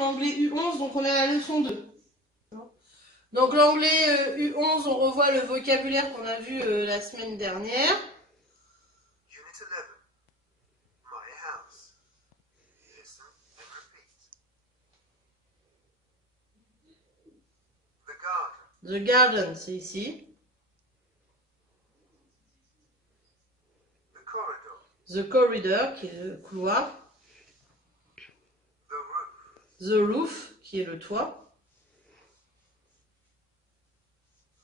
anglais U11, donc on est à la leçon 2. Donc l'anglais U11, on revoit le vocabulaire qu'on a vu la semaine dernière. Unit 11. My house. Listen and repeat. The garden. The garden, c'est ici. The corridor. The corridor, qui est le couloir. The roof. The roof, qui est le toit.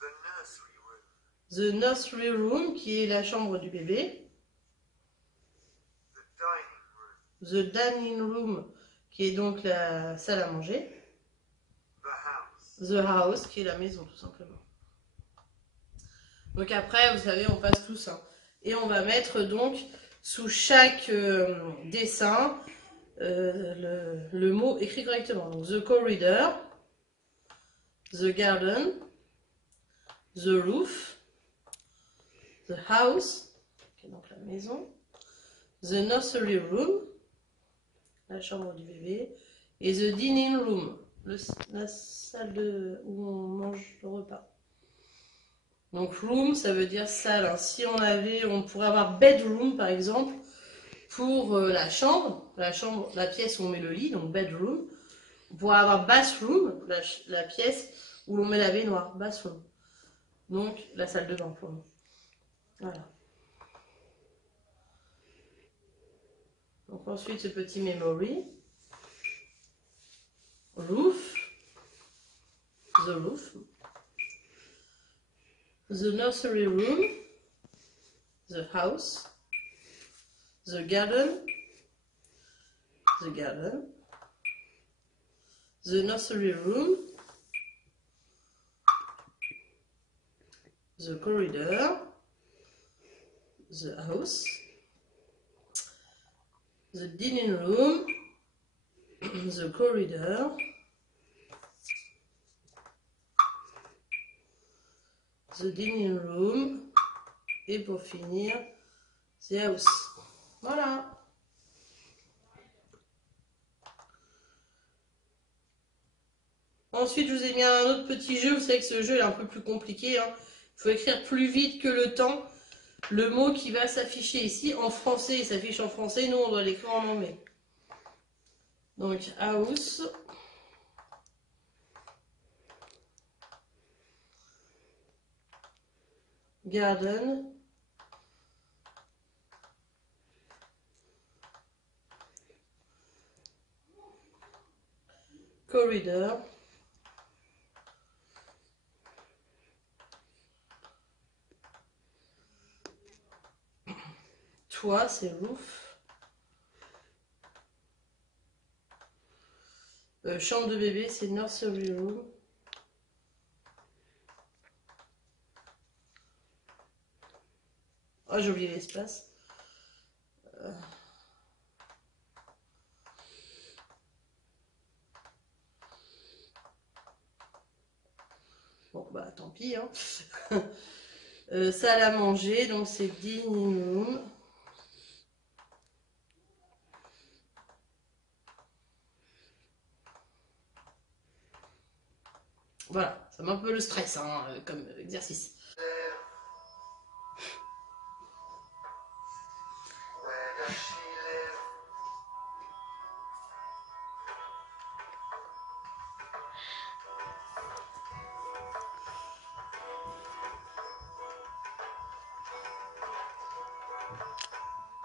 The nursery room. The nursery room, qui est la chambre du bébé. The dining room. The dining room, qui est donc la salle à manger. The house. The house, qui est la maison, tout simplement. Donc après, vous savez, on passe tout ça. Et on va mettre donc, sous chaque dessin, le mot écrit correctement. Donc, the corridor, the garden, the roof, the house, qui est donc la maison, the nursery room, la chambre du bébé, et the dining room, la salle où on mange le repas. Donc room, ça veut dire salle. Hein. Si on pourrait avoir bedroom par exemple pour la chambre, la pièce où on met le lit, donc bedroom. On pourrait avoir bathroom, la pièce où l'on met la baignoire, bathroom. Donc la salle de bain pour nous. Voilà. Donc ensuite ce petit memory. Roof. The roof. The nursery room. The house. The garden. The garden. The nursery room. The corridor. The house. The dining room. The corridor. The dining room. Et pour finir, the house. Voilà. Ensuite, je vous ai mis un autre petit jeu. Vous savez que ce jeu est un peu plus compliqué. Hein. Il faut écrire plus vite que le temps. Le mot qui va s'afficher ici en français, il s'affiche en français. Nous, on doit l'écrire en anglais. Donc, house. Garden. Corridor. Toit, c'est roof. Chambre de bébé, c'est nursery room. Oh, j'ai oublié l'espace. Bon, bah tant pis. Hein. Salle à manger, donc c'est dining room. Voilà, ça met un peu le stress hein, comme exercice. Where does she live?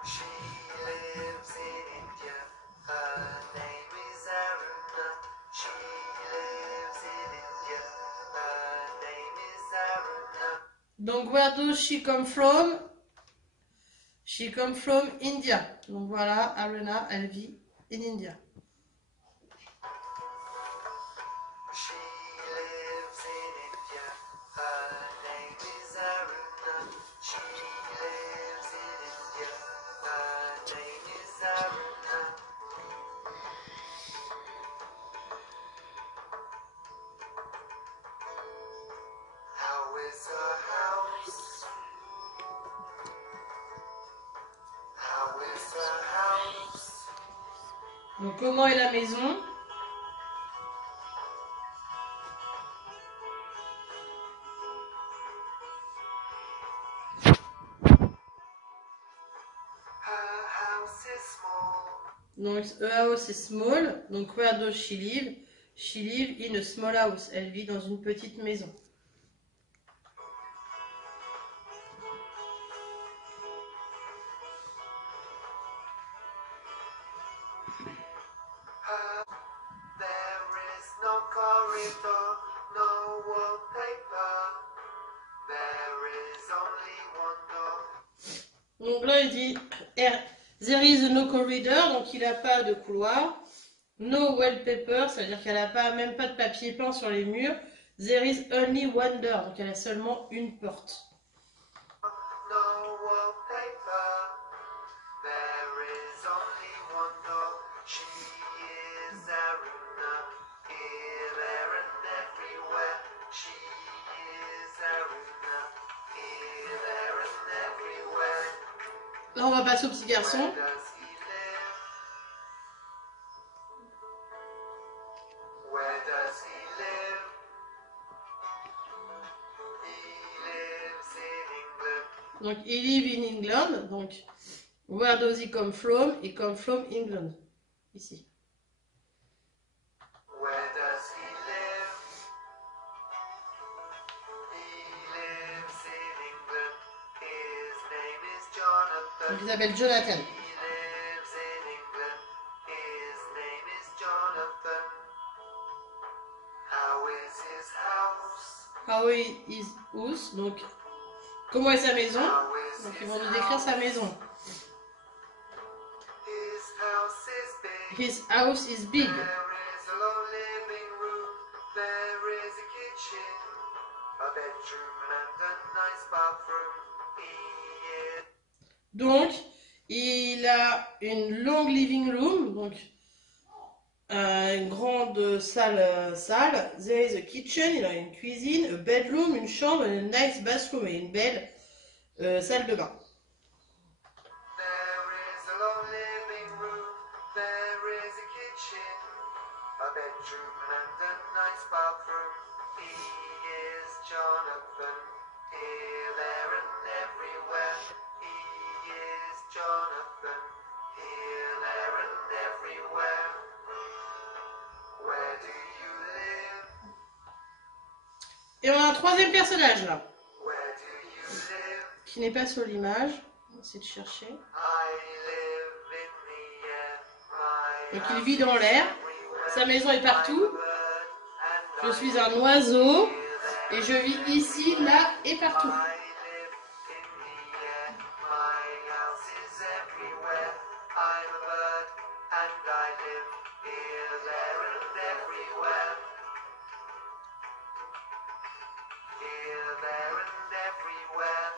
She lives in India. Her name is Aruna. She lives in India. Her name is Aruna. Donc, where does she come from? She come from India. Donc voilà, Aruna, elle vit in India. She lives in India. Her name is Aruna. She lives in India. Her name is Aruna. How is her house? How is her house? Donc comment est la maison? house is small. Donc, a house is small. Donc, where does she live? She live in a small house. Elle vit dans une petite maison. There is no corridor, no wallpaper. There is only one door. Donc là, il dit there is no corridor, donc il n'a pas de couloir. No wallpaper, ça veut dire qu'elle n'a pas, même pas de papier peint sur les murs. There is only one door, donc elle a seulement une porte. No wallpaper. There is only one door. She is Aruna. Here, there, and everywhere. She is Aruna. Here, there, and everywhere. Là, on va passer au petit garçon. Where does he live? Where does he live? He lives in England. Donc, he live in England. Donc, where does he come from? He come from England. Ici. Where does he live? He lives in England. His name is Jonathan. Donc, il s'appelle Jonathan. He lives in England. His name is Jonathan. How is his house? How is his house? Donc, comment est sa maison? How is Donc, ils his vont nous décrire sa house? maison. His house is big. His house is big. There is a long living room. There is a kitchen, a bedroom, and a nice bathroom. He is Donc, il a une long living room, donc une grande salle. There is a kitchen, il a une cuisine, a bedroom, une chambre, et a nice bathroom et une belle salle de bain. There is a long living room. There is a kitchen, a bedroom, and a nice bathroom. He is Jonathan. Here, there, and everywhere. He is Jonathan. Here, there, and everywhere. Where do you live? Et on a un troisième personnage là, Where do you live? qui n'est pas sur l'image. On va essayer de chercher. I live in the air. My Donc il house vit dans l'air, everywhere. sa maison est partout. I'm a bird and Je suis un oiseau et je vis ici, là et partout. I live in the air. My house is everywhere. I'm a bird and I live here, there, and everywhere. Here, there, and everywhere.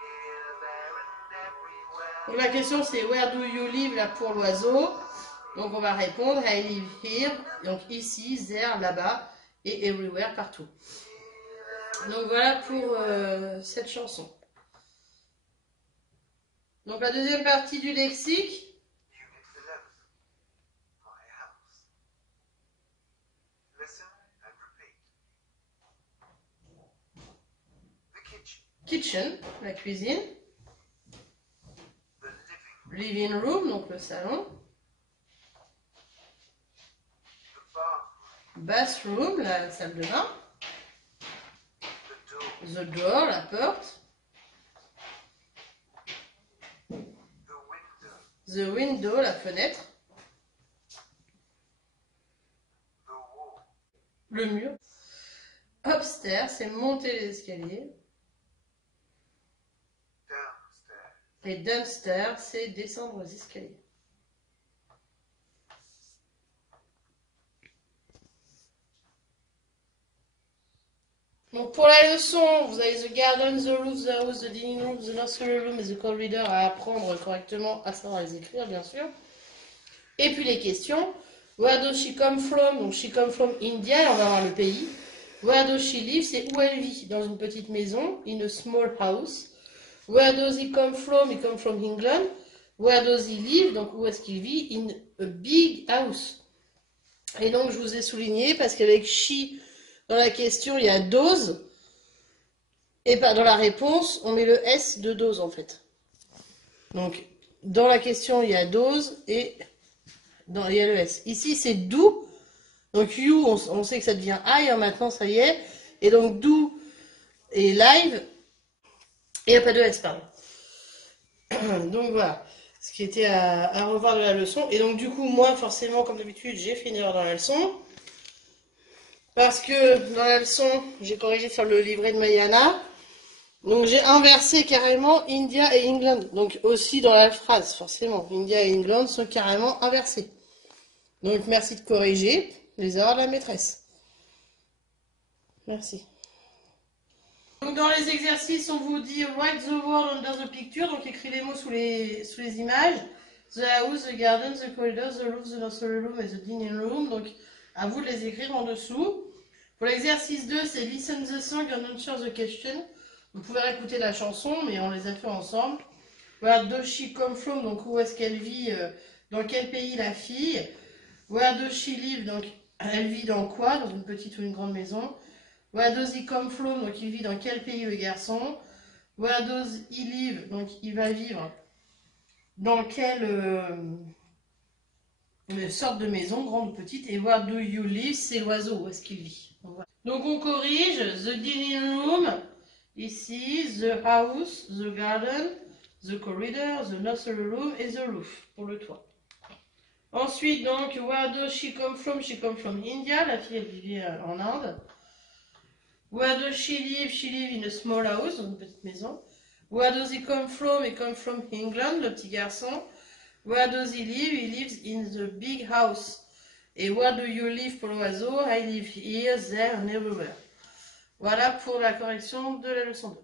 Here, there, and everywhere. Donc la question c'est where do you live là pour l'oiseau. Donc on va répondre I live here, donc ici, there, là-bas et everywhere, partout. Donc voilà pour cette chanson. Donc la deuxième partie du lexique. Unit 11. My house. Listen and repeat. The kitchen. Kitchen, la cuisine. The living. Living room, donc le salon. The bathroom. Bathroom, la salle de bain. The door. The door, la porte. The window. The window, la fenêtre. The wall. Le mur. Upstairs, c'est monter les escaliers. Downstairs. Et downstairs, c'est descendre les escaliers. Donc pour la leçon, vous avez the garden, the roof, the house, the dining room, the nursery room et the corridor à apprendre correctement, à savoir les écrire bien sûr. Et puis les questions. Where does she come from? Donc she come from India, on va voir le pays. Where does she live? C'est où elle vit, dans une petite maison, in a small house. Where does he come from? He come from England. Where does he live? Donc où est-ce qu'il vit? In a big house. Et donc je vous ai souligné parce qu'avec she dans la question il y a dose et pas dans la réponse on met le S de dose en fait. Donc, dans la question, il y a dose et il y a le S. Ici, c'est do. Donc, you, on sait que ça devient I, hein, maintenant, ça y est. Et donc, do et live, et il n'y a pas de S, pardon. Donc, voilà. Ce qui était à revoir de la leçon. Et donc, du coup, moi, forcément, comme d'habitude, j'ai fait une erreur dans la leçon. Parce que dans la leçon, j'ai corrigé sur le livret de Mayana. Donc j'ai inversé carrément India et England. Donc aussi dans la phrase, forcément. India et England sont carrément inversés. Donc merci de corriger les erreurs de la maîtresse. Merci. Donc dans les exercices, on vous dit write the word under the picture. Donc écris les mots sous les images. The house, the garden, the corridor, the roof, the nursery room et the dining room. Donc à vous de les écrire en dessous. Pour l'exercice 2, c'est listen the song and answer the question. Vous pouvez écouter la chanson, mais on les a fait ensemble. Where does she come from? Donc où est-ce qu'elle vit? Dans quel pays la fille? Where does she live? Donc elle vit dans quoi? Dans une petite ou une grande maison. Where does he come from? Donc il vit dans quel pays le garçon? Where does he live? Donc il va vivre dans quelle sorte de maison, grande ou petite? Et where do you live? C'est l'oiseau, où est-ce qu'il vit? Donc on corrige. The dining room. Ici, the house, the garden, the corridor, the nursery room et the roof, pour le toit. Ensuite, donc, where does she come from? She come from India. La fille, elle vivait en Inde. Where does she live? She live in a small house, dans une petite maison. Where does he come from? He come from England, le petit garçon. Where does he live? He lives in the big house. Et where do you live pour l'oiseau? I live here, there and everywhere. Voilà pour la correction de la leçon 2.